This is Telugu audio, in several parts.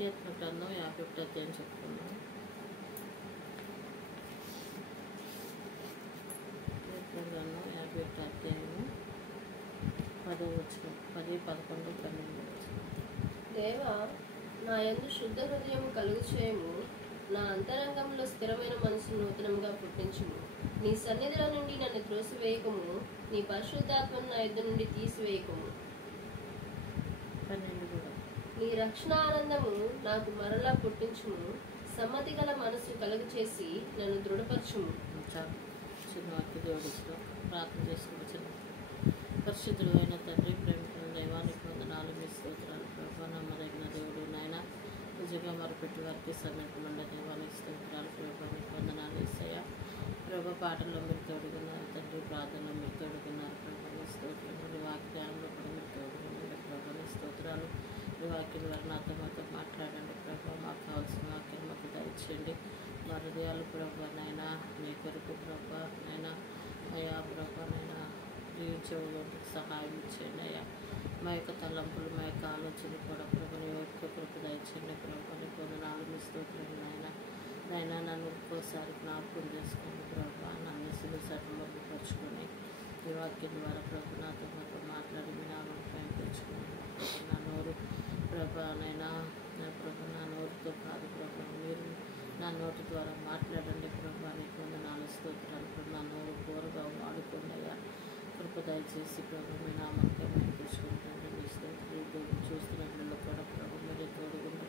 కీర్తన గ్రంథం 51 అధ్యాయం చెప్పుకున్నాం. కీర్తన గ్రంథం 51 అధ్యాయము 10వ వచనం, 10, 11, 12 వచనం. దేవా, నా యందు శుద్ధ హృదయము కలుగు చేయము, నా అంతరంగంలో స్థిరమైన మనసు నూతనముగా పుట్టించుము. నీ సన్నిధిలో నుండి నన్ను త్రోసివేయకము, నీ పరిశుద్ధాత్మను నా యుద్ధ నుండి తీసివేయకము. 12 కూడా. నీ రక్షణ ఆనందము నాకు మరలా పుట్టించుము, సమ్మతి గల మనసు కలుగు చేసి నన్ను దృఢపరచుము. చాలు, చిన్న వాక్య దేవుడితో ప్రార్థన చేసుకుని పరిశుద్ధుడు అయిన తండ్రి, ప్రేమికుల దైవానికి వందనాలు, మీ స్తోత్రాలు ప్రభా. నమ్మదగిన దేవుడు నాయన, నిజంగా మరపెట్టి వారికి సమర్పణ దైవానికి స్తోత్రాలు ప్రభా. మీకు వందనాలు యేసయ్యా. ప్రభా, పాటల్లో మీరు తోడుగున్నారు తండ్రి, ప్రార్థనలో మీరు తోడుగున్నారు ప్రభా. మీ స్తోత్రాలు, మీ వాక్యాల్లో కూడా మీరు తోడుగున్నారు ప్రభా. మీ స్తోత్రాలు. మీ వాక్యం వారు నాతో మాతో మాట్లాడండి ప్రభా. మాకు కావాల్సిన వాక్యం మాకు దయచేయండి. మా హృదయాలు ప్రభా నాయన మీ కొరకు ప్రభా నాయన అయ్యా ప్రభా నాయన జీవించేవాళ్ళకి సహాయం ఇచ్చేయండి అయ్యా. మా యొక్క తలంపులు, మా యొక్క ఆలోచనలు కూడా ప్రభు నీ ఒక్కొక్కరికి దయచేయండి ప్రభు. నీ వందనాలు, మీ స్తోత్రాలు నాయన. నాయన నన్ను ఒక్కోసారి జ్ఞాపకం చేసుకోండి ప్రభా. నన్ను సిలుసట్లో పరుచుకొని ఈ వాక్యం ద్వారా ప్రభు నాతో మాతో మాట్లాడి మీ నామం పైన తెచ్చుకోండి. నా నోరు ప్రభా నైనా నా ప్రభు, నా నోరుతో కాదు ప్రభా, మీరు నా నోటి ద్వారా మాట్లాడండి ప్రభా. నీకు వందనాలు స్తోత్రాలు ప్రభు. నా నోరు కూరగా వాడుకోండి అయ్యా. కృప దయచేసి ప్రభు మీ నామంకే మేము తెచ్చుకుంటాండి. మీ స్తోత్రం చూస్తున్నట్లు కూడా ప్రభు మీరే తోడుగుండి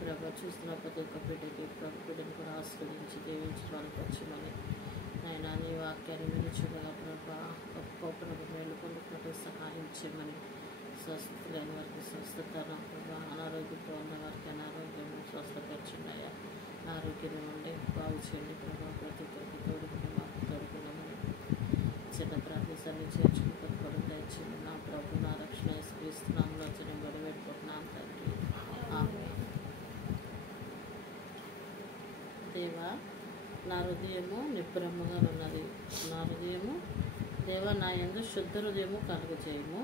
ప్రభా. చూస్తున్న ప్రతి ఒక్క బిడ్డకి ప్రభు బిడ్డను కూడా ఆస్వాదించి దీవించి బలపరచమని నాయన నీ వాక్యాన్ని వినిచుండగా ప్రభా గొప్ప మేలు పొందుకున్నట్టు సహాయం చేయమని, స్వస్థత లేని వారికి స్వస్థత ప్రభా, అనారోగ్యంతో ఉన్న వారికి అనారోగ్యం స్వస్థపరచున్నాయా. ఆరోగ్యం ఉండి బాగు చేయండి ప్రభా. ప్రతి ఒక్కరికి తోడుకుని మాకు తోడుకున్నామని చిన్న ప్రార్థన చేర్చుకుంటూ కూడా దయచేయండి నా ప్రభు. నా రక్షణ యేసుక్రీస్తునామములో చిన్నబడి పెట్టుకుంటున్నాను తండ్రి, ఆమేన్. దేవా, నా హృదయము నిబ్బరముగా ఉన్నది. నా హృదయము దేవా నా యందు శుద్ధ హృదయము కలుగజేయము,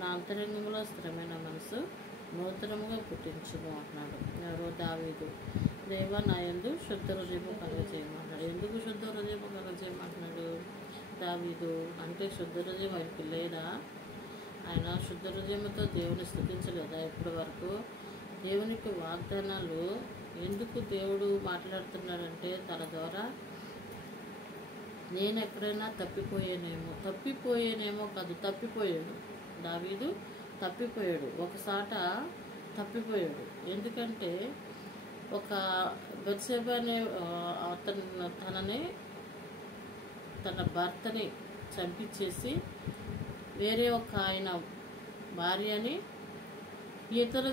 నా అంతరంగంలో స్థిరమైన మనసు నూతనముగా పుట్టించుము అంటున్నాడు. ఎవరో దావీదు. దేవా నా యందు శుద్ధ హృదయము కలుగజేయమంటాడు. ఎందుకు శుద్ధ హృదయము కలుగజేయమంటున్నాడు దావీదు అంటే? శుద్ధ హృదయం ఆయనకి లేదా? ఆయన శుద్ధ హృదయంతో దేవుని స్తుతించలేదా ఇప్పటి వరకు? దేవునికి వాగ్దానాలు ఎందుకు దేవుడు మాట్లాడుతున్నాడంటే తన ద్వారా నేను ఎక్కడైనా తప్పిపోయేనేమో కాదు, తప్పిపోయాడు. దావీదు తప్పిపోయాడు, ఒకసాట తప్పిపోయాడు. ఎందుకంటే ఒక బెత్షెబా అనే తన భర్తని చంపించేసి వేరే ఒక ఆయన భార్యని ఇతర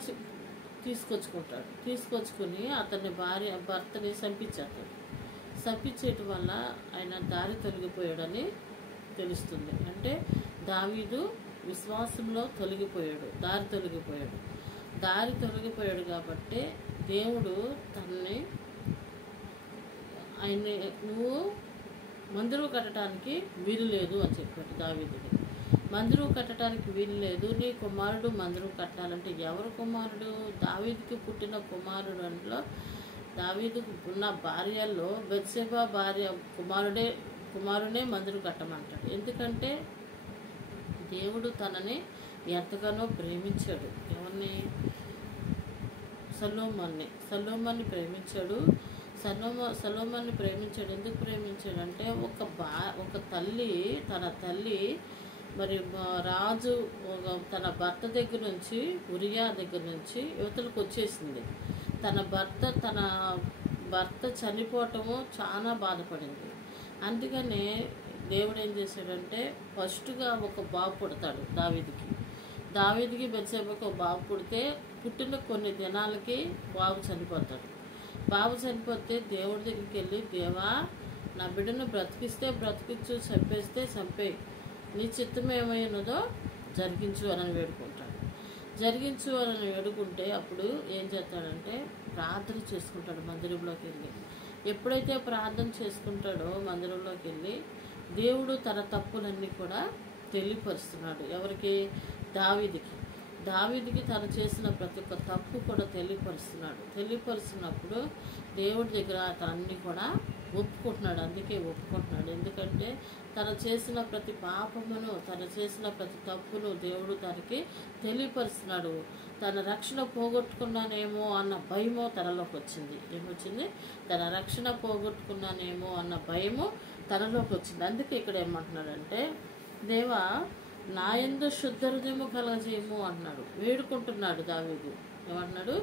తీసుకొచ్చుకొని అతని భర్తని చంపించేయటం వల్ల ఆయన దారి తొలగిపోయాడని తెలుస్తుంది. అంటే దావీదు విశ్వాసంలో దారి తొలగిపోయాడు కాబట్టి దేవుడు ఆయన్ని నువ్వు మందిరం కట్టడానికి వీలు లేదు అని చెప్పాడు దావీదుని. మందిరం కట్టడానికి వీలు లేదు, నీ కుమారుడు మందిరం కట్టాలంటే ఎవరు కుమారుడు? దావీదుకి పుట్టిన కుమారుడు. అందులో దావీదుకు ఉన్న భార్యల్లో బెత్షెబా భార్య కుమారుడే మందిరం కట్టమంటాడు. ఎందుకంటే దేవుడు తనని ఎంతగానో ప్రేమించాడు. ఎవరిని? సొలొమోన్ని ప్రేమించాడు. సొలొమోన్ని ప్రేమించాడు. ఎందుకు ప్రేమించాడంటే తన తల్లి మరి రాజు తన భర్త దగ్గర నుంచి, ఉరియా దగ్గర నుంచి యువతలకు వచ్చేసింది. తన భర్త చనిపోవటము చాలా బాధపడింది. అందుకనే దేవుడు ఏం చేశాడంటే ఫస్ట్గా ఒక బాబు పుడతాడు దావీదుకి బెత్షెబాకు ఒక బాబు పుడితే పుట్టిన కొన్ని దినాలకి బాబు చనిపోతాడు. బాబు చనిపోతే దేవుడి దగ్గరికి వెళ్ళి, దేవా నా బిడ్డను బ్రతికిస్తే బ్రతికించు, చంపేస్తే చంపేయి, నీ చిత్తం ఏమైనదో జరిగించు అని వేడుకుంటే అప్పుడు ఏం చేస్తాడంటే ప్రార్థన చేసుకుంటాడు మందిరంలోకి వెళ్ళి. ఎప్పుడైతే ప్రార్థన చేసుకుంటాడో మందిరంలోకి వెళ్ళి దేవుడు తన తప్పులన్నీ కూడా తెలియపరుస్తున్నాడు. ఎవరికి? దావీదుకి. దావీదుకి తను చేసిన ప్రతి ఒక్క తప్పు కూడా తెలియపరుస్తున్నప్పుడు దేవుడి దగ్గర అతన్ని కూడా ఒప్పుకుంటున్నాడు. అందుకే ఒప్పుకుంటున్నాడు, ఎందుకంటే తను చేసిన ప్రతి పాపమును, తను చేసిన ప్రతి తప్పును దేవుడు తనకి తెలియపరుస్తున్నాడు. తన రక్షణ పోగొట్టుకున్నానేమో అన్న భయము తనలోకి వచ్చింది. ఏమొచ్చింది? తన రక్షణ పోగొట్టుకున్నానేమో అన్న భయము తనలోకి వచ్చింది. అందుకే ఇక్కడ ఏమంటున్నాడంటే, దేవా నా యందు శుద్ధ హృదయము కలగజేయము అంటున్నాడు. వేడుకుంటున్నాడు దావీదు. ఏమంటున్నాడు?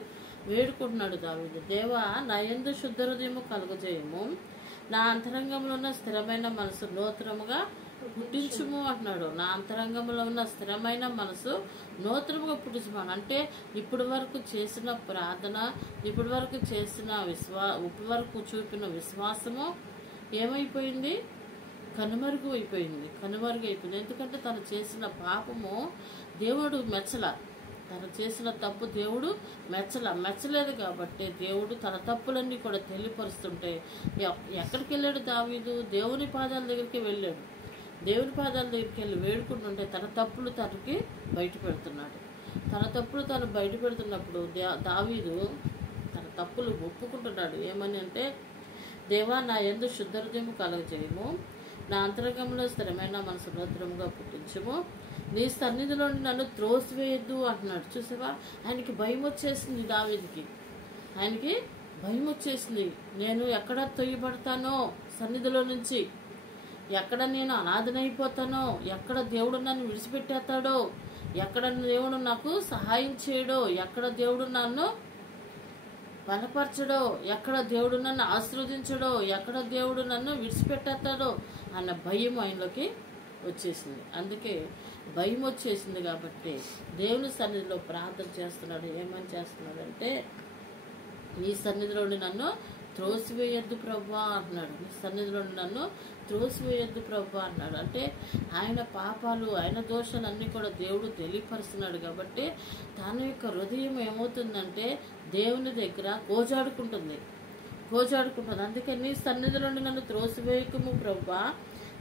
వేడుకుంటున్నాడు దావీదు, దేవా నా యందు శుద్ధ హృదయము కలగజేయము, నా అంతరంగంలో ఉన్న స్థిరమైన మనసు నూతనముగా పుట్టించుము అంటున్నాడు. నా అంతరంగంలో ఉన్న స్థిరమైన మనసు నూతనముగా పుట్టించుమాను. అంటే ఇప్పటి వరకు చేసిన ప్రార్థన, ఇప్పటి వరకు చేసిన ఇప్పటి వరకు చూపిన విశ్వాసము ఏమైపోయింది? కనుమరుగు అయిపోయింది. ఎందుకంటే తను చేసిన పాపము దేవుడు తను చేసిన తప్పు దేవుడు మెచ్చలేదు కాబట్టి దేవుడు తన తప్పులన్నీ కూడా తెలియపరుస్తుంటే ఎక్కడికి వెళ్ళాడు దావీదు? దేవుని పాదాల దగ్గరికి వెళ్ళాడు. దేవుని పాదాల దగ్గరికి వెళ్ళి వేడుకుంటుంటే తన తప్పులు తనకి బయట పెడుతున్నాడు. తన తప్పులు తను బయట పెడుతున్నప్పుడు దావీదు తన తప్పులు ఒప్పుకుంటున్నాడు. ఏమని అంటే, దేవా నా యందు శుద్ధ హృదయము కలగజేయము, నా అంతరంగంలో స్థిరమైన మనసు నూతనముగా పుట్టించము, నీ సన్నిధిలో నన్ను త్రోసివేయద్దు అంటున్నాడు. చూసావా? ఆయనకి భయం వచ్చేసింది. దావీదుకి ఆయనకి భయం వచ్చేసింది. నేను ఎక్కడ తొయ్యబడతానో సన్నిధిలో నుంచి, ఎక్కడ నేను అనాథనైపోతానో, ఎక్కడ దేవుడు నన్ను విడిచిపెట్టేస్తాడో, ఎక్కడ దేవుడు నాకు సహాయం చేయడో, ఎక్కడ దేవుడు నన్ను బలపరచడో, ఎక్కడ దేవుడు నన్ను ఆశీర్వదించడో, ఎక్కడ దేవుడు నన్ను విడిచిపెట్టేస్తాడో అన్న భయం ఆయనలోకి వచ్చేసింది. అందుకే భయం వచ్చేసింది కాబట్టి దేవుని సన్నిధిలో ప్రార్థన చేస్తున్నాడు. ఏమని చేస్తున్నాడంటే, నీ సన్నిధిలో నన్ను త్రోసివేయద్దు ప్రభువా అంటున్నాడు. నీ సన్నిధిలో నన్ను త్రోసివేయద్దు ప్రభువా అన్నాడు. అంటే ఆయన పాపాలు, ఆయన దోషాలన్నీ కూడా దేవుడు తెలియపరుస్తున్నాడు కాబట్టి తన యొక్క హృదయం ఏమవుతుందంటే దేవుని దగ్గర గోజాడుకుంటుంది. అందుకే నీ సన్నిధిలో నన్ను త్రోసివేయకము ప్రభువా,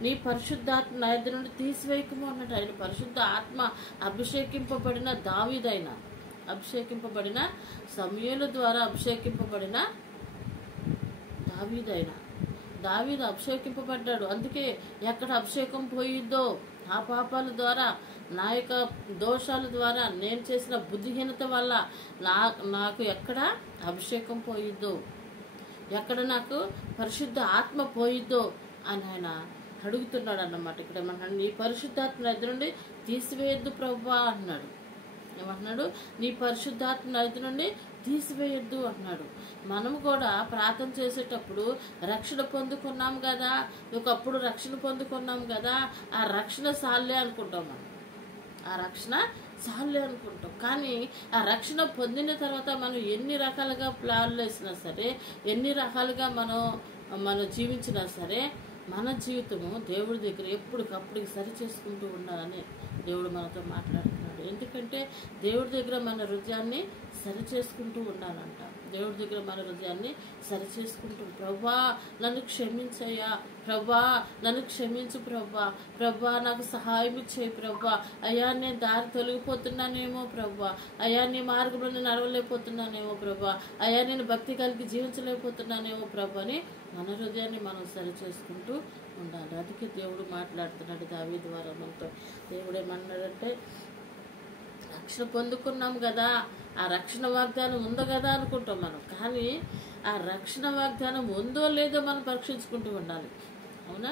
నీ పరిశుద్ధాత్మ నా ఎదురు నుండి తీసివేయకము అన్నట్టు. ఆయన పరిశుద్ధ ఆత్మ అభిషేకింపబడిన దావీదైన, అభిషేకింపబడిన సమూయేలు ద్వారా అభిషేకింపబడిన దావీదు అభిషేకింపబడ్డాడు. అందుకే ఎక్కడ అభిషేకం పోయిద్దో ఆ పాపాల ద్వారా, నా యొక్క దోషాల ద్వారా, నేను చేసిన బుద్ధిహీనత వల్ల నాకు ఎక్కడ అభిషేకం పోయిద్దో, ఎక్కడ నాకు పరిశుద్ధ ఆత్మ పోయిద్దో అని ఆయన అడుగుతున్నాడు అన్నమాట. ఇక్కడ ఏమంటున్నాడు? నీ పరిశుద్ధాత్మ ఎదురు నుండి తీసివేయద్దు ప్రభువా అంటున్నాడు. ఏమంటున్నాడు? నీ పరిశుద్ధాత్మ ఎదురు నుండి తీసివేయద్దు అంటున్నాడు. మనము కూడా ప్రార్థన చేసేటప్పుడు రక్షణ పొందుకున్నాం కదా, ఒకప్పుడు రక్షణ పొందుకున్నాం కదా, ఆ రక్షణ సాల్లే అనుకుంటాం. కానీ ఆ రక్షణ పొందిన తర్వాత మనం ఎన్ని రకాలుగా ప్లాన్లు వేసినా సరే, ఎన్ని రకాలుగా మనం జీవించినా సరే, మన జీవితము దేవుడి దగ్గర ఎప్పటికప్పుడు సరి చేసుకుంటూ ఉండాలని దేవుడు మనతో మాట్లాడుతున్నాడు. ఎందుకంటే దేవుడి దగ్గర మన హృదయాన్ని సరి చేసుకుంటూ ఉండాలంట. దేవుడి దగ్గర మన హృదయాన్ని సరి చేసుకుంటూ, ప్రభా నన్ను క్షమించయ్యా, ప్రభా నన్ను క్షమించు ప్రభా నాకు సహాయం చేయి ప్రభా, అయ్యా నేను దారి తొలగిపోతున్నానేమో ప్రభా, అయ్యా నీ మార్గంలో నేను నడవలేకపోతున్నానేమో ప్రభా, అయ్యా నేను భక్తి కలిగి జీవించలేకపోతున్నానేమో ప్రభా అని మన హృదయాన్ని మనం సరి చేసుకుంటూ ఉండాలి. అందుకే దేవుడు మాట్లాడుతున్నాడు దావీదు ద్వారా మనతో. దేవుడు ఏమన్నాడంటే, రక్షణ పొందుకున్నాం కదా, ఆ రక్షణ వాగ్దానం ఉందో కదా అనుకుంటాం మనం. కానీ ఆ రక్షణ వాగ్దానం ఉందో లేదో మనం పరీక్షించుకుంటూ ఉండాలి. అవునా?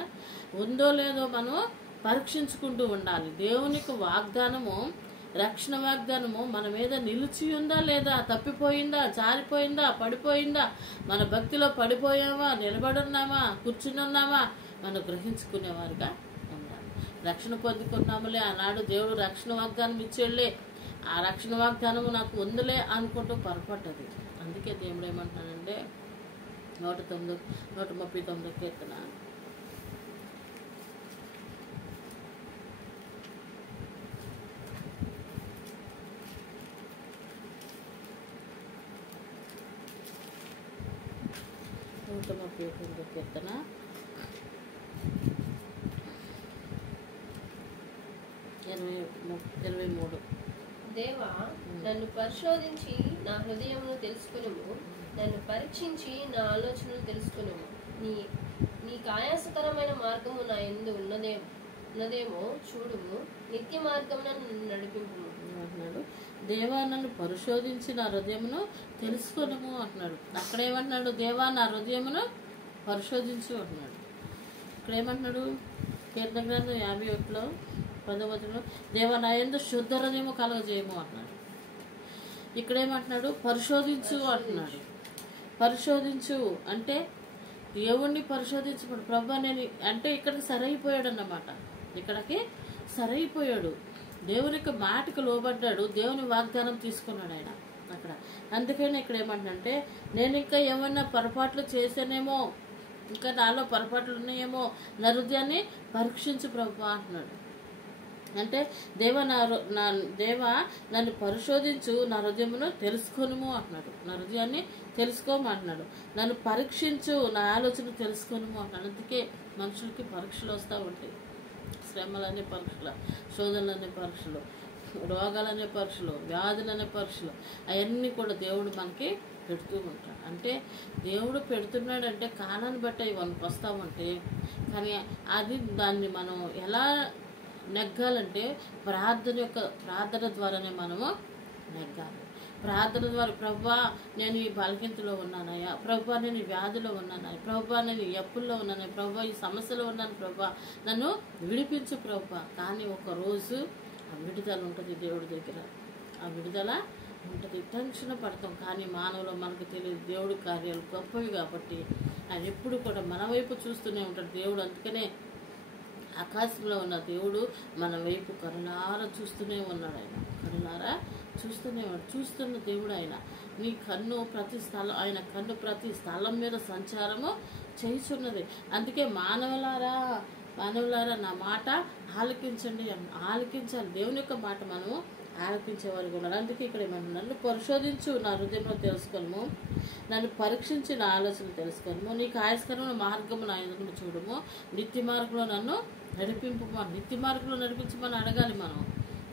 ఉందో లేదో మనం పరీక్షించుకుంటూ ఉండాలి. దేవునికి వాగ్దానము, రక్షణ వాగ్దానము మన మీద నిలిచి ఉందా లేదా, తప్పిపోయిందా, జారిపోయిందా, పడిపోయిందా, మన భక్తిలో పడిపోయామా, నిలబడున్నామా, కూర్చుని ఉన్నామా, మనం గ్రహించుకునేవారుగా ఉండాలి. రక్షణ పొందుకున్నాములే, ఆనాడు దేవుడు రక్షణ వాగ్దానం ఇచ్చేళ్ళే, ఆ రక్షణ వాగ్దానము నాకు ఉందిలే అనుకుంటూ పొరపడ్డది. అందుకే దేవుడు ఏమంటున్నానంటే 139 కీర్తన 139 కీర్తన 23. దేవా, నన్ను పరిశోధించి నా హృదయమును తెలుసుకునుము, నన్ను పరీక్షించి నా ఆలోచనలు తెలుసుకునుము. నీకు ఆయాసకరమైన మార్గము నా యందు ఉన్నదేమో చూడుము, నిత్య మార్గమున నన్ను నడిపింపుము అంటున్నాడు. దేవా, నన్ను పరిశోధించి నా హృదయమును తెలుసుకొనుము అంటున్నాడు. అక్కడ ఏమంటున్నాడు? దేవా, నా హృదయమును పరిశోధించు అంటున్నాడు. ఇక్కడ ఏమంటున్నాడు? కీర్తన గ్రంథం 51లో 10వ వచనంలో దేవా, నా యందు శుద్ధ హృదయము కలగజేయము అంటున్నాడు. ఇక్కడ ఏమంటున్నాడు? పరిశోధించు అంటున్నాడు. పరిశోధించు అంటే దేవుణ్ణి పరిశోధించబడు. ప్రభా నేను అంటే ఇక్కడికి సరైపోయాడు అన్నమాట. ఇక్కడికి సరైపోయాడు, దేవునికి మాటకు లోబడ్డాడు, దేవుని వాగ్దానం తీసుకున్నాడు ఆయన అక్కడ. అందుకని ఇక్కడ ఏమంటే నేను ఇంకా ఏమన్నా పొరపాట్లు చేశానేమో, ఇంకా నాలో పొరపాట్లు ఉన్నాయేమో, నా హృదయాన్ని పరీక్షించు ప్రభా అంటున్నాడు. అంటే దేవా నన్ను పరిశోధించు, నా హృదయమును తెలుసుకొనుము అంటున్నాడు. నా హృదయాన్ని తెలుసుకోమంటున్నాడు. నన్ను పరీక్షించు, నా ఆలోచన తెలుసుకొనుము అంటున్నాడు. అందుకే మనుషులకి పరీక్షలు వస్తూ ఉంటాయి. శ్రమలనే పరీక్షలు, శోధనలనే పరీక్షలు, రోగాలనే పరీక్షలు, వ్యాధులనే పరీక్షలు, అవన్నీ కూడా దేవుడు మనకి పెడుతూ ఉంటాడు. అంటే దేవుడు పెడుతున్నాడంటే కాలాన్ని బట్టి అవి మనకు వస్తూ ఉంటాయి. కానీ దాన్ని మనం ఎలా నెగ్గాలంటే ప్రార్థన ద్వారానే మనము నెగ్గాలి. ప్రార్థన ద్వారా ప్రభువా నేను ఈ బలహీనతలో ఉన్నానయ్యా, ప్రభువా నేను ఈ వ్యాధిలో ఉన్నానయ్యా, ప్రభువా నేను ఈ అప్పుల్లో ఉన్నానయ్యా, ప్రభువా ఈ సమస్యలో ఉన్నాను, ప్రభువా నన్ను విడిపించు ప్రభువా. కానీ ఒకరోజు ఆ విడుదల ఉంటుంది దేవుడి దగ్గర, ఆ విడుదల ఉంటుంది. టెన్షన్ పడతాం, కానీ మానవులో మనకు తెలియదు దేవుడి కార్యాలు గొప్పవి కాబట్టి ఆయన ఎప్పుడు కూడా మన వైపు చూస్తూనే ఉంటాడు దేవుడు. అందుకనే ఆకాశంలో ఉన్న దేవుడు మన వైపు కరుణారా చూస్తూనే ఉన్నాడు. ఆయన కరుణారా చూస్తూనే ఉన్నాడు. చూస్తున్న దేవుడు ఆయన. నీ కన్ను ప్రతి స్థలం, ఆయన కన్ను ప్రతి స్థలం మీద సంచారము చేయుచున్నది. అందుకే మానవులారా నా మాట ఆలకించండి, ఆలకించాలి. దేవుని యొక్క మాట మనము ఆలకించే వారికి ఉన్నారు. అందుకే ఇక్కడ ఏమన్నా నన్ను పరిశోధించు, నా హృదయంలో తెలుసుకోను, నన్ను పరీక్షించి నా ఆలోచన తెలుసుకోను, నీకు ఆయాస్కరమైన మార్గము నా ఎదుగును చూడము, నిత్య మార్గంలో నన్ను నడిపింపు. నిత్య మార్గంలో నడిపించమని అడగాలి మనం.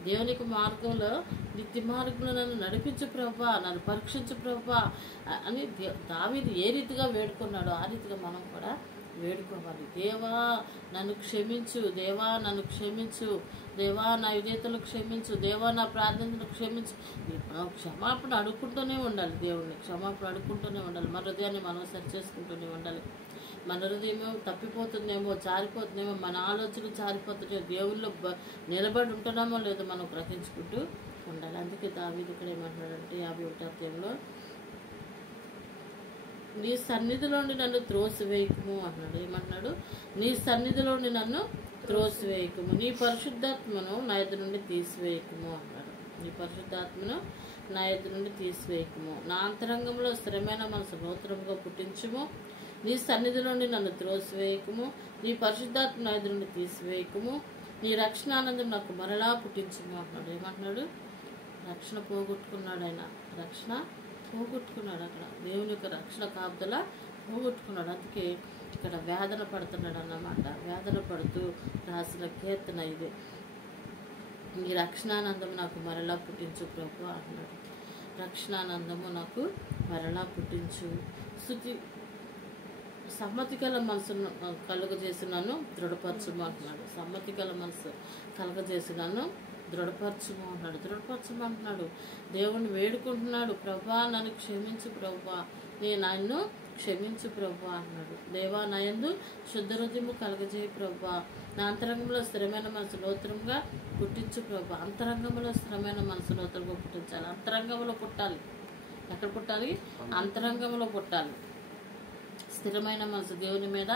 దేవునికి మార్గంలో నిత్య మార్గంలో నన్ను నడిపించు ప్రభా, నన్ను పరీక్షించు ప్రభా అని దావీదు ఏ రీతిగా వేడుకున్నాడో ఆ రీతిగా మనం కూడా వేడుకోవాలి. దేవా నన్ను క్షమించు, దేవా నన్ను క్షమించు, దేవా నా విధేయతలు క్షమించు, దేవా నా ప్రార్థనలు క్షమించు. క్షమాపణ అడుక్కుంటూనే ఉండాలి, దేవుడిని క్షమాపణ అడుక్కుంటూనే ఉండాలి. మన హృదయాన్ని మనం సరి చేసుకుంటూనే ఉండాలి. మన హృదయమేమో తప్పిపోతుందేమో, జారిపోతుందేమో, మన ఆలోచనలు జారిపోతుందేమో, దేవుళ్ళు నిలబడి ఉంటున్నామో లేదో మనం గ్రహించుకుంటూ ఉండాలి. అందుకే దావీదు ఇక్కడ ఏమంటున్నాడంటే 51వ అధ్యాయంలో నీ సన్నిధిలోని నన్ను త్రోసివేయకము అన్నాడు. ఏమంటున్నాడు? నీ సన్నిధిలోని నన్ను త్రోసివేయకము, నీ పరిశుద్ధాత్మను నా ఎదురు నుండి తీసివేయకము అన్నాడు. నీ పరిశుద్ధాత్మను నా ఎదురు నుండి తీసివేయకము, నా అంతరంగంలో స్థిరమైన మనసు నూతనంగా పుట్టించుము, నీ సన్నిధిలోని నన్ను త్రోసివేయకము, నీ పరిశుద్ధాత్మ నా ఎదురు నుండి తీసివేయకము, నీ రక్షణ ఆనందం నాకు మరలా పుట్టించుము అన్నాడు. ఏమంటున్నాడు? రక్షణ పోగొట్టుకున్నాడు ఆయన. రక్షణ పోగొట్టుకున్నాడు. అక్కడ దేవుని యొక్క రక్షణ కాపుదల పోగొట్టుకున్నాడు. అందుకే ఇక్కడ వేదన పడుతున్నాడు అన్నమాట. వేదన పడుతూ రాసిన కీర్తన ఇది. నీ రక్షణానందము నాకు మరలా పుట్టించు ప్రభు అన్నాడు. రక్షణానందము నాకు మరలా పుట్టించు. సమ్మతి గల మనసును కలుగజేసినాను దృఢపరచుము అంటున్నాడు. సమ్మతి గల మనసు కలుగజేసినాను దృఢపరచుము అన్నాడు. దృఢపరచుము అంటున్నాడు. దేవుణ్ణి వేడుకుంటున్నాడు. ప్రభా నన్ను క్షమించు ప్రభా, నన్ను క్షమించు ప్రభా అన్నాడు. దేవా నా యందు శుద్ధ హృదయము కలగజేయి ప్రభా, నా అంతరంగంలో స్థిరమైన మనసు నూతనంగా పుట్టించు ప్రభా. అంతరంగంలో స్థిరమైన మనసు నూతనంగా పుట్టించాలి. అంతరంగంలో పుట్టాలి. ఎక్కడ పుట్టాలి? అంతరంగంలో పుట్టాలి. స్థిరమైన మనసు దేవుని మీద,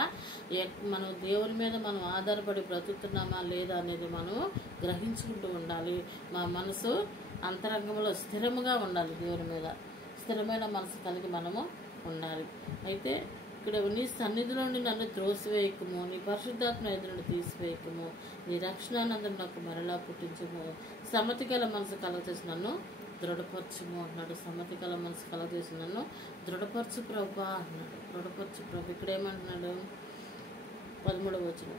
మనం దేవుని మీద మనం ఆధారపడి బ్రతుకుతున్నామా లేదా అనేది మనం గ్రహించుకుంటూ ఉండాలి. మా మనసు అంతరంగంలో స్థిరముగా ఉండాలి. దేవుని మీద స్థిరమైన మనసు కలిగి మనము ఉండాలి. అయితే ఇక్కడ నీ సన్నిధిలోని నన్ను త్రోసివేయకము, నీ పరిశుద్ధాత్మ ఎదురుని తీసివేయకము, నీ రక్షణానందం నాకు మరలా పుట్టించము, సమ్మతి గల మనసు కలగచేసి నన్ను దృఢపరచుము అన్నాడు. సమ్మతి గల మనసు కలగచేసి నన్ను దృఢపరచు ప్రభా అన్నాడు. దృఢపరచు ప్రభు. ఇక్కడ ఏమంటున్నాడు? 13వ వచనం,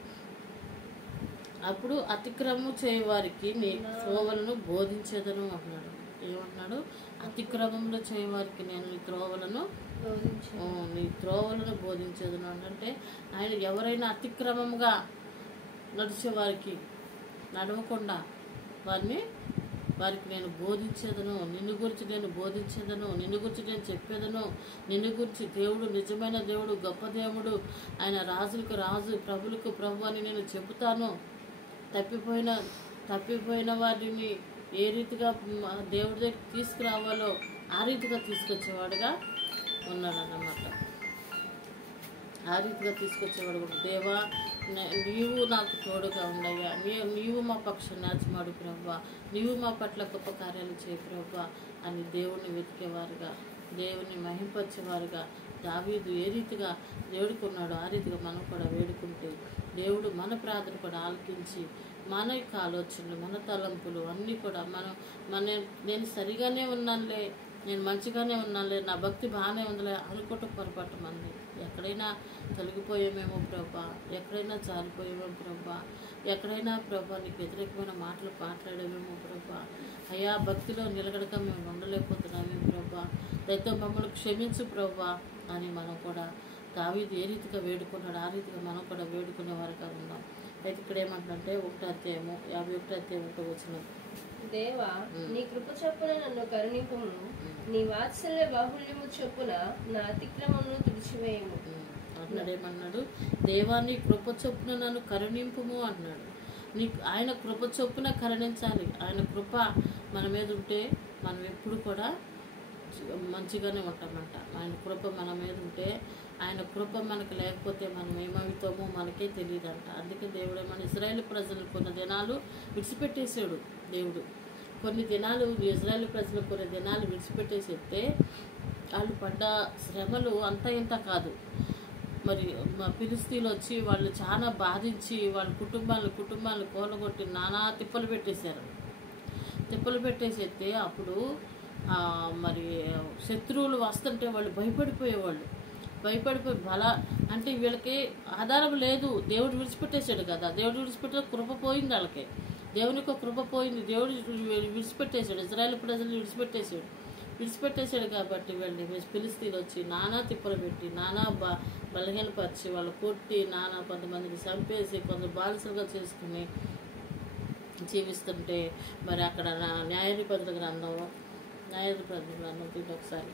అప్పుడు అతిక్రమం చేయవారికి నీ త్రోవలను బోధించేదను అంటున్నాడు. ఏమంటున్నాడు? అతిక్రమంలో చేయవారికి నేను నీ త్రోవలను బోధించేదను అంటే ఆయన ఎవరైనా అతిక్రమంగా నడిచేవారికి నడవకుండా వారికి నేను బోధించేదను. నిన్ను గురించి నేను బోధించేదను, నిన్ను గురించి నేను చెప్పేదను. నిన్ను గురించి దేవుడు నిజమైన దేవుడు, గొప్ప దేవుడు, ఆయన రాజులకు రాజు, ప్రభులకు ప్రభు అని నేను చెబుతాను. తప్పిపోయిన వారిని ఏ రీతిగా దేవుడి దగ్గర తీసుకురావాలో ఆ రీతిగా తీసుకొచ్చేవాడుగా ఉన్నాడన్నమాట. ఆ రీతిగా తీసుకొచ్చేవాడు కూడా. దేవా, నీవు నాకు తోడుగా ఉండయ్యా, నీవు మా పక్షం నాచిమాడు ప్రభా, నీవు మా పట్ల గొప్ప కార్యాలు చేయ ప్రభా అని దేవుణ్ణి వెతికేవారుగా, దేవుని మహింపరిచేవారుగా దావీదు ఏ రీతిగా వేడుకున్నాడో ఆ రీతిగా మనం కూడా వేడుకుంటే దేవుడు మన ప్రార్థన కూడా ఆలకించి మన యొక్క ఆలోచనలు, మన తలంపులు అన్నీ కూడా నేను సరిగానే ఉన్నానులే, నేను మంచిగానే ఉన్నానులే, నా భక్తి బాగానే ఉందిలే అనుకోవటం పొరపాటు మంది. ఎక్కడైనా తొలగిపోయామేమో ప్రభా, ఎక్కడైనా జారిపోయామేమో ప్రభా, ఎక్కడైనా ప్రభా నీకు వ్యతిరేకమైన మాటలు మాట్లాడేమేమో ప్రభా, అయ్యా భక్తిలో నిలకడక మేము ఉండలేకపోతున్నామేమో ప్రభా, దయతో మమ్మల్ని క్షమించు ప్రభా అని మనం కూడా దావీదు ఏ రీతిగా వేడుకున్నాడు ఆ రీతిగా మనం కూడా వేడుకునే వారిగా ఉన్నాం. అయితే ఇక్కడ ఏమంటుందంటే 51 దేవా, నీ కృప చొప్పున నన్ను కరుణింపుము, నీ వాత్సల్య బాహుళ్యము చొప్పున నా అతిక్రమమును తుడిచివేయము అన్నాడు. ఏమన్నాడు? దేవా, నీ కృప చొప్పున నన్ను కరుణింపుము అన్నాడు. ఆయన కృప చొప్పున కరుణించాలి. ఆయన కృప మన మీద ఉంటే మనం ఎప్పుడు కూడా మంచిగానే ఉంటామంట. ఆయన కృప మన మీద ఉంటే, ఆయన కృప మనకు లేకపోతే మనం ఏమవుతామో మనకే తెలియదంట. అందుకే దేవుడు మన ఇజ్రాయేల్ ప్రజలు కొన్ని దినాలు విడిచిపెట్టేసాడు. దేవుడు కొన్ని దినాలు ఇజ్రాయేల్ ప్రజలు కొన్ని దినాలు విడిచిపెట్టేసేస్తే వాళ్ళు పడ్డ శ్రమలు అంత ఇంత కాదు. మరి ఫిలిస్తీన్లు వచ్చి వాళ్ళు చాలా బాధించి వాళ్ళ కుటుంబాలను కూలగొట్టి నానా తిప్పలు పెట్టేసేస్తే అప్పుడు మరి శత్రువులు వస్తుంటే వాళ్ళు భయపడిపోయి అంటే వీళ్ళకి ఆధారం లేదు. దేవుడు విడిచిపెట్టేశాడు కదా, దేవుడు విడిచిపెట్టే కృప పోయింది వాళ్ళకి, దేవునికి కృప పోయింది, దేవుడు విడిచిపెట్టేశాడు, ఇజ్రాయేల్ ప్రజలు విడిచిపెట్టేశాడు కాబట్టి వీళ్ళని ఫిలిస్తీన్లు వచ్చి నానా తిప్పలు పెట్టి నానా బలహీనపరిచి వాళ్ళు కొట్టి నానా కొంతమందిని చంపేసి కొంత బానిసలుగా చేసుకుని జీవిస్తుంటే మరి అక్కడ న్యాయాధిపతుల గ్రంథం దీన్ని ఒకసారి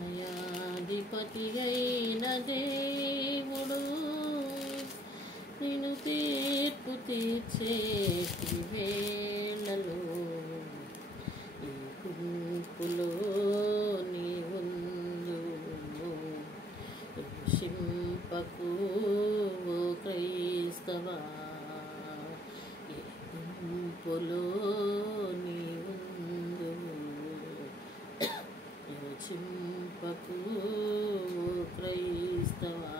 న్యాయాధిపతి అయిన దేవుడు నిన్ను తీర్పు తీర్చే వేళలో ఈ గుంపులో నీ ఉందు క్షింపకు క్రైస్తవా, ఈ గుంపులో నీ ఉందు క్షింపకు క్రైస్తవా,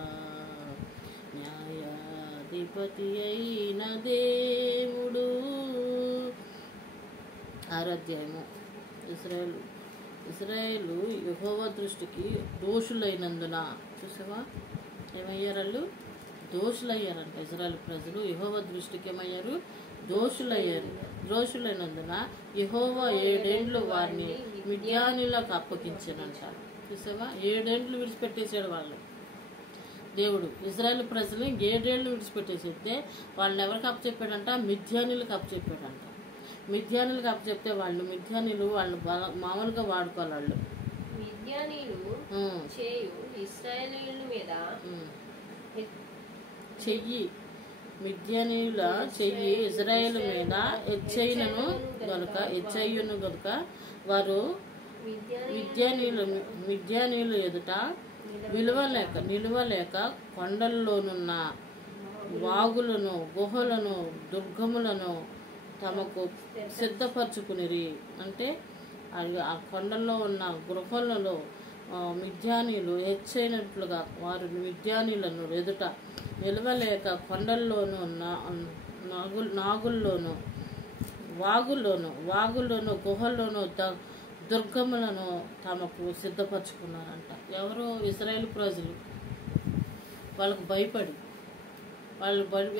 న్యాయాధిపతి అయిన దేవుడు. 6వ అధ్యాయము. ఇశ్రాయేలు యెహోవా దృష్టికి దోషులైనందున, చూసావా ఏమయ్యారు వాళ్ళు? దోషులయ్యారంట. ఇశ్రాయేలు ప్రజలు యెహోవా దృష్టికి ఏమయ్యారు? దోషులైనందున యెహోవా 7 ఏండ్లు వారిని మిద్యానీయులకు అప్పగించానంట. చూసావా, 7 ఏండ్లు విడిచిపెట్టేసాడు వాళ్ళు. దేవుడు ఇశ్రాయేలు ప్రజలు 7 ఏళ్ళు విడిచిపెట్టేసేస్తే వాళ్ళని ఎవరికి అప్పచెప్పాడంట? మిద్యానీయులకు అప్పచెప్పాడంట. మిద్యానీయులకు అప్పచెప్తే వాళ్ళు మామూలుగా వాడుకోవాలి. వాళ్ళు మిద్యానీయులు చేయు ఇశ్రాయేలీయుల మీద మిద్యానీయుల చెయ్యి ఇజ్రాయేలు మీద హెచ్చయ్యును గనుక వారు మిద్యానీయులు ఎదుట నిలువలేక కొండల్లోనున్న వాగులను, గుహలను, దుర్గములను తమకు సిద్ధపరచుకునిరి. అంటే ఆ కొండల్లో ఉన్న గృహలలో మిద్యానీయులు హెచ్చైనట్లుగా వారు మిద్యానీయులను ఎదుట నిలవలేక కొండల్లోనూ వాగుల్లోను గుహల్లోను దుర్గములను తమకు సిద్ధపరచుకున్నారంట. ఎవరు? ఇశ్రాయేలు ప్రజలు. వాళ్ళకు భయపడి,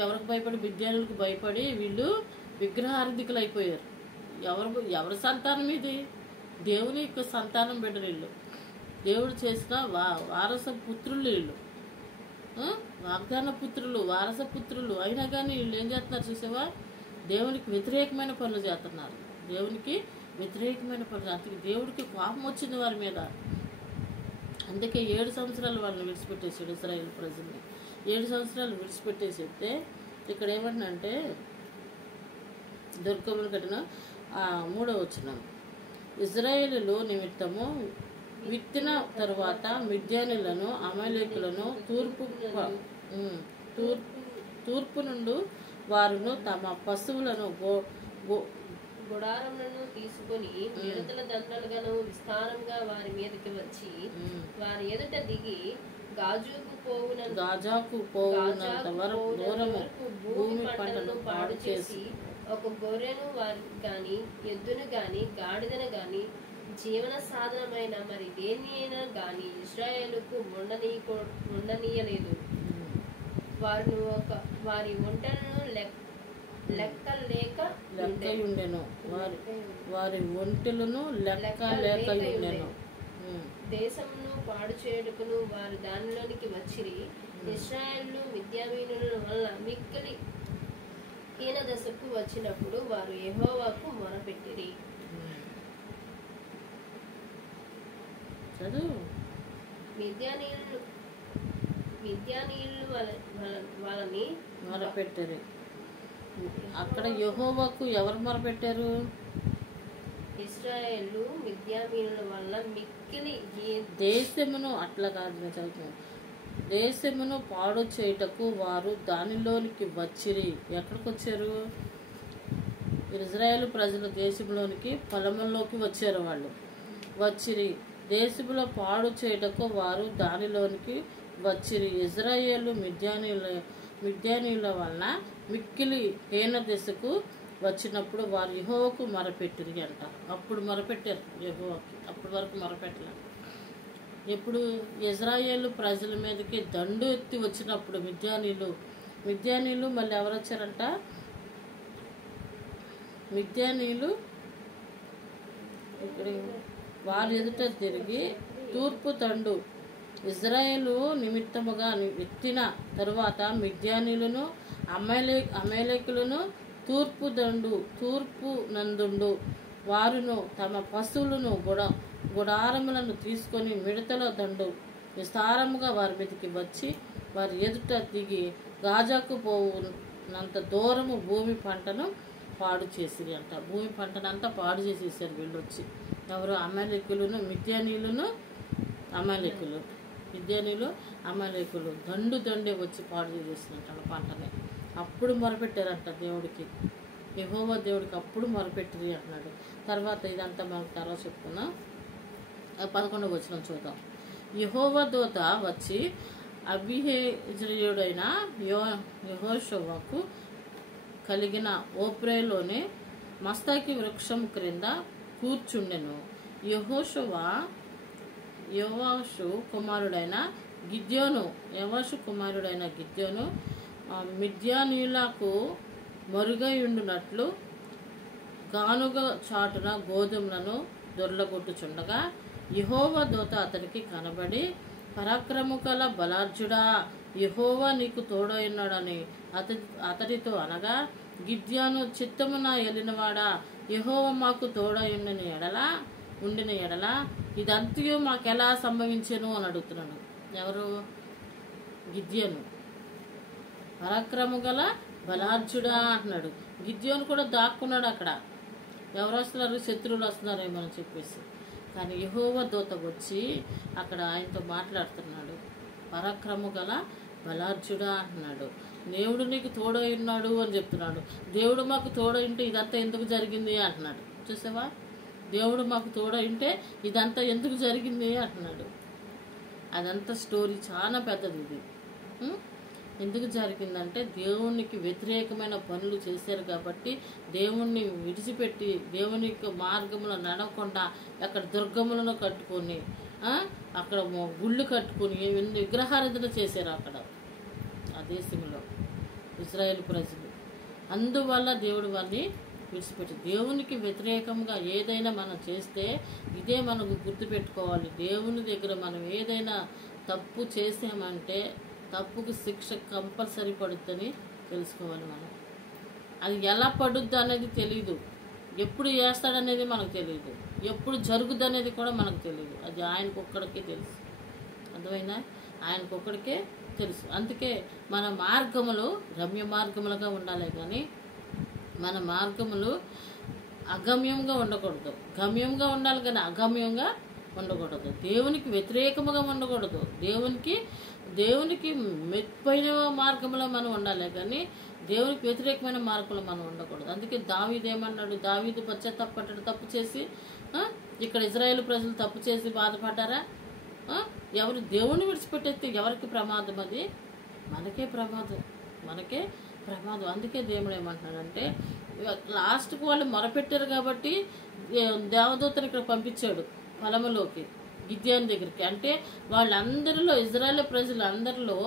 ఎవరికి భయపడి? మిద్యానులకు భయపడి వీళ్ళు విగ్రహారాధికులు అయిపోయారు. ఎవరి సంతానం ఇది? దేవుని యొక్క సంతానం బిడ్డలు వీళ్ళు. దేవుడు చేసిన వారస పుత్రులు వీళ్ళు, వాగ్దాన పుత్రులు, వారస పుత్రులు. అయినా కానీ వీళ్ళు ఏం చేస్తున్నారు చూసావా? దేవునికి వ్యతిరేకమైన పనులు చేస్తున్నారు. దేవునికి వ్యతిరేకమైన పనులు. అందుకే దేవుడికి కోపం వచ్చింది వారి మీద. అందుకే 7 సంవత్సరాలు వాళ్ళని విడిచిపెట్టేసాడు ఇశ్రాయేల్ ప్రజల్ని. 7 సంవత్సరాలు విడిచిపెట్టేసేస్తే ఇక్కడ ఏమంటే దుర్గములు కట్టిన 3వ వచనం, ఇశ్రాయేలు నిమిత్తము విత్తిన తరువాత మిద్యానీయులను అమాలేకులను తూర్పు నుండి వారును తమ పశువులను గుడారములను తీసుకొని నిరతల దండలుగాను విస్తారంగా వారి మీదకి వచ్చి వారి ఎదుట దిగి గాజాకు పోవునంత వరకు దూరము భూమి పంటను పాడు చేసి ఒక గొర్రెను వారికి గాని ఎద్దును గాని గాడిదను గాని జీవన సాధనమైన మరి దేని అయినా గాని ఇశ్రాయేలుకు ఉండనీయలేదు. వారి ఒంటెలను లెక్కయుండెను, వారి ఒంటెలను లెక్కలేకయుండెను. దేశమును పాడు చేయుటకును వారు దానిలోనికి వచ్చిరి. ఇశ్రాయేలు మిద్యానీయుల వల్ల మిక్కిలి హీన దశకు వచ్చినప్పుడు వారు యెహోవాకు మొరపెట్టిరి. మిద్యానీయులు వాళ్ళని మొరపెట్టారు. అక్కడ యెహోవాకు ఎవరు మొరపెట్టారు? ఇశ్రాయేలు మిద్యానీయుల వల్ల మిక్కిలి దేశమును, అట్లా కాదు నేను చదువుతున్నాను, దేశమును పాడు చేయుటకు వారు దానిలోనికి వచ్చిరి. ఎక్కడికి వచ్చారు? ఇశ్రాయేలు ప్రజలు దేశంలోనికి, పొలంలోకి వచ్చారు. వాళ్ళు వచ్చిరి. దేశంలో పాడు చేయుటకు వారు దానిలోనికి వచ్చిరి. ఇశ్రాయేలు మిద్యానీయుల వలన మిక్కిలి హీన దశకు వచ్చినప్పుడు వారు యెహోవాకు మొరపెట్టిరి అంట. అప్పుడు మొరపెట్టారు యెహోవాకి. అప్పటి వరకు మొరపెట్టలేదు. ఎప్పుడు? ఇశ్రాయేలు ప్రజల మీదకి దండు ఎత్తి వచ్చినప్పుడు మిద్యానీయులు మళ్ళీ ఎవరు వచ్చారంట? మిద్యానీయులు ఇక్కడ వారి ఎదుట తిరిగి తూర్పు దండు ఇశ్రాయేలు నిమిత్తముగా ఎత్తిన తరువాత మిద్యానీయులను అమాలేకులను తూర్పు నందుండు వారును తమ పశువులను గుడారములను తీసుకొని మిడతల దండు విస్తారముగా వారి మీదకి వచ్చి వారి ఎదుట దిగి గాజాకు పోవునంత దూరము భూమి పంటను పాడు చేసిరి అంట. భూమి పంటనంతా పాడు చేసేసారు వీళ్ళు వచ్చి. ఎవరు? మిద్యానీయులు అమాలేకులు దండే వచ్చి పాడు చేసేసినట్ట పంటని. అప్పుడు మొరపెట్టారంట దేవుడికి, యెహోవా దేవుడికి. అప్పుడు మొరపెట్టిరి అంటున్నాడు. తర్వాత ఇదంతా మనకు తర్వాత చెప్పుకున్నాం. 11వ వచనం చూద్దాం. యెహోవా దూత వచ్చి అబీయెజెరీయుడైన యెహోషువకు కలిగిన ఓప్రేలోని మస్తాకి వృక్షం క్రింద కూర్చుండెను. యెహోషు కుమారుడైన గిద్యోను మిద్యానీయులకు మరుగైయుండునట్లు గానుగ చాటున గోధుమలను దొర్లగొట్టుచుండగా యెహోవా దూత అతనికి కనబడి, పరాక్రమగల బలార్జుడా, యెహోవా నీకు తోడైనాడని అతడితో అనగా, గిద్యోను చిత్తమున ఎలినవాడా, యెహోవా మాకు తోడై ఉండిన ఎడల ఇదంతయు మాకెలా సంభవించెను అని అడుగుతున్నాడు. ఎవరు? గిద్యోను. పరాక్రము గల బలార్జుడా అంటున్నాడు. గిద్యోను కూడా దాక్కున్నాడు అక్కడ. ఎవరు వస్తున్నారు? శత్రువులు వస్తున్నారేమో అని చెప్పేసి. కానీ యెహోవా దూత వచ్చి అక్కడ ఆయనతో మాట్లాడుతున్నాడు. పరాక్రము గల బలార్జుడా అంటున్నాడు. దేవుడు నీకు తోడై ఉన్నాడు అని చెప్తున్నాడు. దేవుడు మాకు తోడై ఉంటే ఇదంతా ఎందుకు జరిగింది అంటున్నాడు. చూసావా? దేవుడు మాకు తోడై ఉంటే ఇదంతా ఎందుకు జరిగింది అంటున్నాడు. అదంతా స్టోరీ చాలా పెద్దది ఇది. ఎందుకు జరిగిందంటే దేవునికి వ్యతిరేకమైన పనులు చేశారు కాబట్టి దేవుణ్ణి విడిచిపెట్టి దేవుని యొక్క మార్గంలో నడవకుండా అక్కడ దుర్గములను కట్టుకొని అక్కడ గుళ్ళు కట్టుకొని విగ్రహారాధన చేశారు అక్కడ ఆ దేశంలో ఇజ్రాయేల్ ప్రజలు. అందువల్ల దేవుడు వారిని విడిచిపెట్టి దేవునికి వ్యతిరేకంగా ఏదైనా మనం చేస్తే ఇదే మనకు గుర్తుపెట్టుకోవాలి. దేవుని దగ్గర మనం ఏదైనా తప్పు చేసామంటే తప్పుకు శిక్ష కంపల్సరీ పడుద్దని తెలుసుకోవాలి. మనం అది ఎలా పడుద్ది అనేది తెలియదు, ఎప్పుడు చేస్తాడనేది మనకు తెలియదు, ఎప్పుడు జరుగుద్ది అనేది కూడా మనకు తెలియదు. అది ఆయనకు ఒక్కడికే తెలుసు. అర్థమైనా? ఆయనకు ఒక్కడికే తెలుసు. అందుకే మన మార్గములు రమ్య మార్గములుగా ఉండాలి కానీ మన మార్గములు అగమ్యంగా ఉండకూడదు. గమ్యంగా ఉండాలి కానీ అగమ్యంగా ఉండకూడదు. దేవునికి వ్యతిరేకముగా ఉండకూడదు. దేవునికి మెత్తైన మార్గంలో మనం ఉండాలి కానీ దేవునికి వ్యతిరేకమైన మార్గంలో మనం ఉండకూడదు. అందుకే దావీదు ఏమన్నాడు? దావీదు పశ్చాత్తాపడ్డాడు తప్పు చేసి. ఇక్కడ ఇజ్రాయేల్ ప్రజలు తప్పు చేసి బాధపడ్డారా? ఎవరు దేవుణ్ణి విడిచిపెట్టేస్తే ఎవరికి ప్రమాదం? అది మనకే ప్రమాదం. అందుకే దేవుడు ఏమంటున్నాడంటే లాస్ట్కి వాళ్ళు మొరపెట్టారు కాబట్టి దేవదూతను ఇక్కడ పంపించాడు పొలంలోకి గిద్యోను దగ్గరికి. అంటే వాళ్ళందరిలో ఇజ్రాయేల్ ప్రజలందరిలో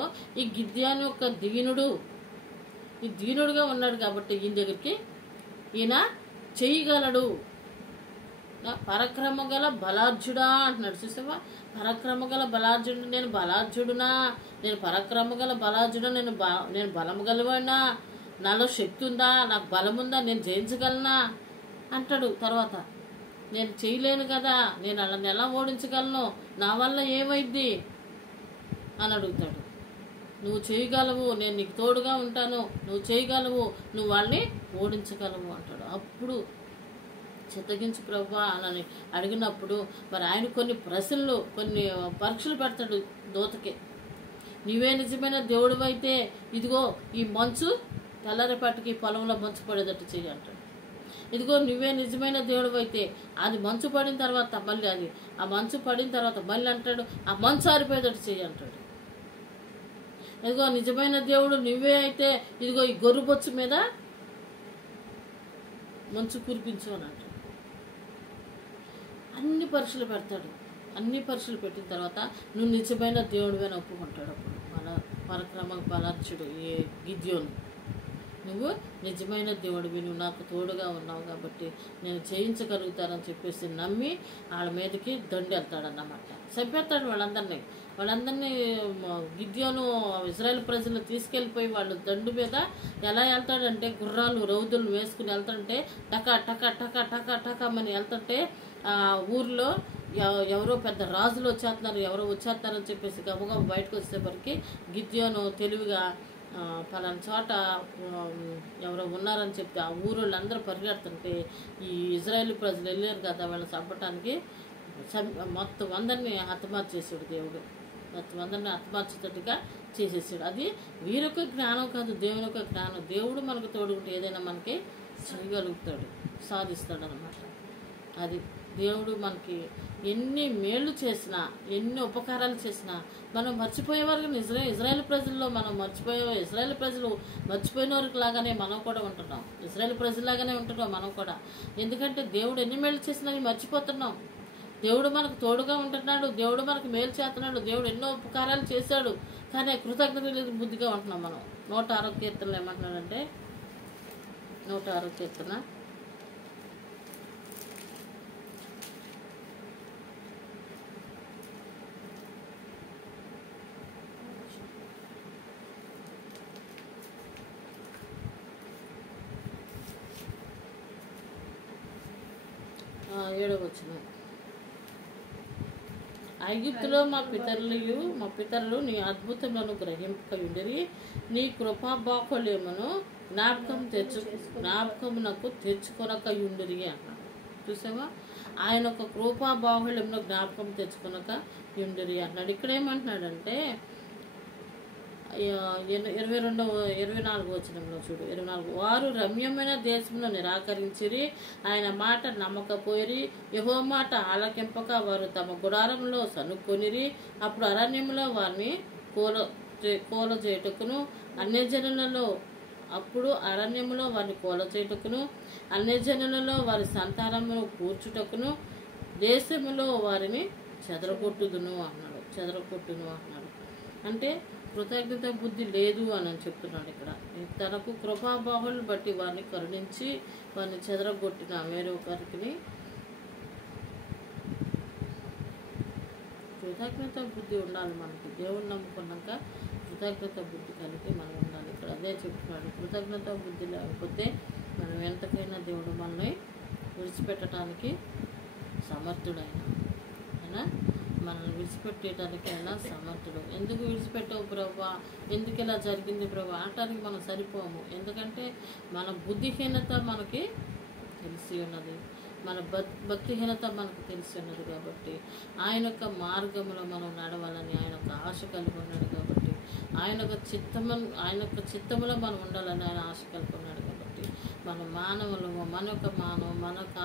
ఈ గిద్యోను యొక్క దీనుడుగా ఉన్నాడు కాబట్టి ఈయన దగ్గరికి ఈయన చేయగలడు. పరక్రమ గల బలార్జుడా అంటున్నాడు. చూసావా? పరక్రమ గల బలార్జుడు. నేను బలార్జుడునా? నేను పరక్రమ గల బలార్జుడా? నేను బలం గలవాడినా? నాలో శక్తి ఉందా? నాకు బలం ఉందా? నేను జయించగలనా అంటాడు. తర్వాత నేను చేయలేను కదా, నేను వాళ్ళని ఎలా ఓడించగలను? నా వల్ల ఏమైద్ది అని అడుగుతాడు. నువ్వు చేయగలవు, నేను నీకు తోడుగా ఉంటాను, నువ్వు చేయగలవు, నువ్వు వాళ్ళని ఓడించగలవు అంటాడు. అప్పుడు చిత్తగించు ప్రభువా అని అడిగినప్పుడు మరి ఆయన కొన్ని పరీక్షలు పెడతాడు దూతకి. నీవే నిజమైన దేవుడు అయితే ఇదిగో ఈ మంచు తెల్లరిపాటికి పొలంలో మంచు పడేటట్టు చెయ్యి అంటాడు. ఇదిగో నువ్వే నిజమైన దేవుడు అయితే అది మంచు పడిన తర్వాత మళ్ళీ ఆ మంచు పడిన తర్వాత మళ్ళీ అంటాడు ఆ మంచు ఆరిపోయేటట్టు చెయ్యి అంటాడు. ఇదిగో నిజమైన దేవుడు నువ్వే అయితే ఇదిగో ఈ గొర్రెబొచ్చు మీద మంచు కురిపించు అని అంటాడు. అన్ని పరీక్షలు పెడతాడు. అన్ని పరీక్షలు పెట్టిన తర్వాత నువ్వు నిజమైన దేవుడివని ఒప్పుకుంటాడు. అప్పుడు పరక్రమ బలార్జుడు ఈ గిద్యోను, నువ్వు నిజమైన దేవుడివి, నువ్వు నాకు తోడుగా ఉన్నావు కాబట్టి నేను జయించగలుగుతానని చెప్పేసి నమ్మి వాళ్ళ మీదకి వెళ్తాడన్నమాట. చంపేస్తాడు వాళ్ళందరినీ. గిద్యోను ఇజ్రాయేల్ ప్రజలను తీసుకెళ్ళిపోయి వాళ్ళు దండు మీద ఎలా వెళ్తాడంటే గుర్రాలు రౌదులు వేసుకుని వెళ్తుంటే టకా టకా టకా టకా టకామని వెళ్తుంటే ఆ ఊర్లో ఎవరో పెద్ద రాజులు వచ్చేస్తున్నారని చెప్పేసి గబగబ బయటకు వచ్చేసరికి గిద్యోను తెలివిగా పలానా చోట ఎవరో ఉన్నారని చెప్పి ఆ ఊరోళ్ళందరూ పరిగెడుతుంటే ఈ ఇజ్రాయేల్ ప్రజలు వెళ్ళారు కదా వాళ్ళని చంపటానికి మొత్తం అందరినీ హతమార్చేసాడు దేవుడు. మొత్తం అందరినీ హతమార్చేటట్టుగా చేసేసాడు. అది వీరొక జ్ఞానం కాదు, దేవుని యొక్క జ్ఞానం. దేవుడు మనకు తోడుకుంటే ఏదైనా మనకి చేయగలుగుతాడు, సాధిస్తాడు అన్నమాట. అది దేవుడు మనకి ఎన్ని మేళ్ళు చేసినా ఎన్ని ఉపకారాలు చేసినా మనం మర్చిపోయేవారు. ఇజ్రాయేల్ ప్రజల్లో మనం ఇజ్రాయేల్ ప్రజలు మర్చిపోయిన వారికి లాగానే మనం కూడా ఉంటున్నాం. ఇజ్రాయేల్ ప్రజల్లాగానే ఉంటున్నాం మనం కూడా. ఎందుకంటే దేవుడు ఎన్ని మేళ్ళు చేసినా మర్చిపోతున్నాం. దేవుడు మనకు తోడుగా ఉంటున్నాడు, దేవుడు మనకు మేలు చేస్తున్నాడు, దేవుడు ఎన్నో ఉపకారాలు చేశాడు, కానీ కృతజ్ఞత బుద్ధిగా ఉంటున్నాం మనం. 106వ కీర్తనలో ఏమంటున్నాడంటే 106వ కీర్తన 7వ వచనం. ఐగుప్తులో మా పితరులు నీ అద్భుతములను గ్రహింపకయుండిరి, నీ కృపా బాహుళ్యమును జ్ఞాపకమునకు తెచ్చుకొనకయుండిరి అన్నాడు. చూసావా? ఆయన ఒక కృపా బాహుళ్యమును జ్ఞాపకం తెచ్చుకొనక యుండిరి అన్నాడు. ఇక్కడ ఏమంటున్నాడంటే 24వ వచనంలో చూడు. 24 వారు రమ్యమైన దేశంలో నిరాకరించిరి, ఆయన మాట నమ్మకపోయిరి, యెహోవా మాట ఆలకింపక వారు తమ గుడారంలో సనుక్కొనిరి. అప్పుడు అరణ్యంలో వారిని కోల చేయుటకును అన్యజనులలో అప్పుడు అరణ్యములో వారిని కోల చేయుటకును అన్యజనులలో వారి సంతానమును కూర్చుటకును దేశములో వారిని చెదరగొట్టును అన్నాడు. అంటే కృతజ్ఞత బుద్ధి లేదు అని చెప్తున్నాడు ఇక్కడ. తనకు కృపాబాహులను బట్టి వారిని కరుణించి వారిని చెదరగొట్టిన వేరొకరికి కృతజ్ఞత బుద్ధి ఉండాలి. మనకి దేవుని నమ్ముకున్నాక కృతజ్ఞత బుద్ధి కలిగి మనం ఉండాలి. ఇక్కడ అదే చెప్తున్నాడు. కృతజ్ఞత బుద్ధి లేకపోతే మనం ఎంతకైనా దేవుడు మనల్ని విడిచిపెట్టడానికి సమర్థుడైనా మనల్ని విడిచిపెట్టేటానికైనా సమర్థుడు. ఎందుకు విడిచిపెట్టవు ప్రభా, ఎందుకు ఇలా జరిగింది ప్రభా అనటానికి మనం సరిపోము. ఎందుకంటే మన బుద్ధిహీనత మనకి తెలిసి ఉన్నది, మన భక్తిహీనత మనకు తెలిసి ఉన్నది. కాబట్టి ఆయన యొక్క మార్గంలో మనం నడవాలని ఆయన యొక్క ఆశ కలిగి ఉన్నాడు. కాబట్టి ఆయన యొక్క చిత్తములో మనం ఉండాలని ఆయన ఆశ కలిగి ఉన్నాడు. కాబట్టి మన మానవులము, మన యొక్క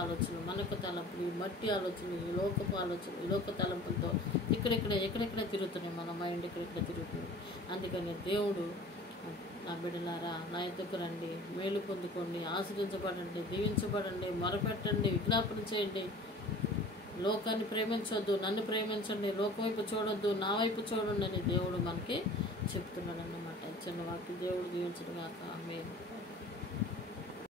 ఆలోచన, మన యొక్క తలంపులు, ఈ మట్టి ఆలోచనలు, ఈ లోకపు ఆలోచనలు, ఈ లోక తలంపులతో ఎక్కడెక్కడ తిరుగుతున్నాయి. మన మైండ్ ఎక్కడెక్కడ తిరుగుతుంది. అందుకని దేవుడు, నా బిడ్డలారా నా యొద్దకు రండి, మేలు పొందుకోండి, ఆశ్రయించబడండి, దీవించబడండి, మొరపెట్టండి, విజ్ఞాపన చేయండి. లోకాన్ని ప్రేమించొద్దు, నన్ను ప్రేమించండి, లోకం వైపు చూడొద్దు, నా వైపు చూడండి అని దేవుడు మనకి చెప్తున్నాడు అన్నమాట. చిన్న వాక్యం దేవుడు దీవించడం కాక ఆమేన్.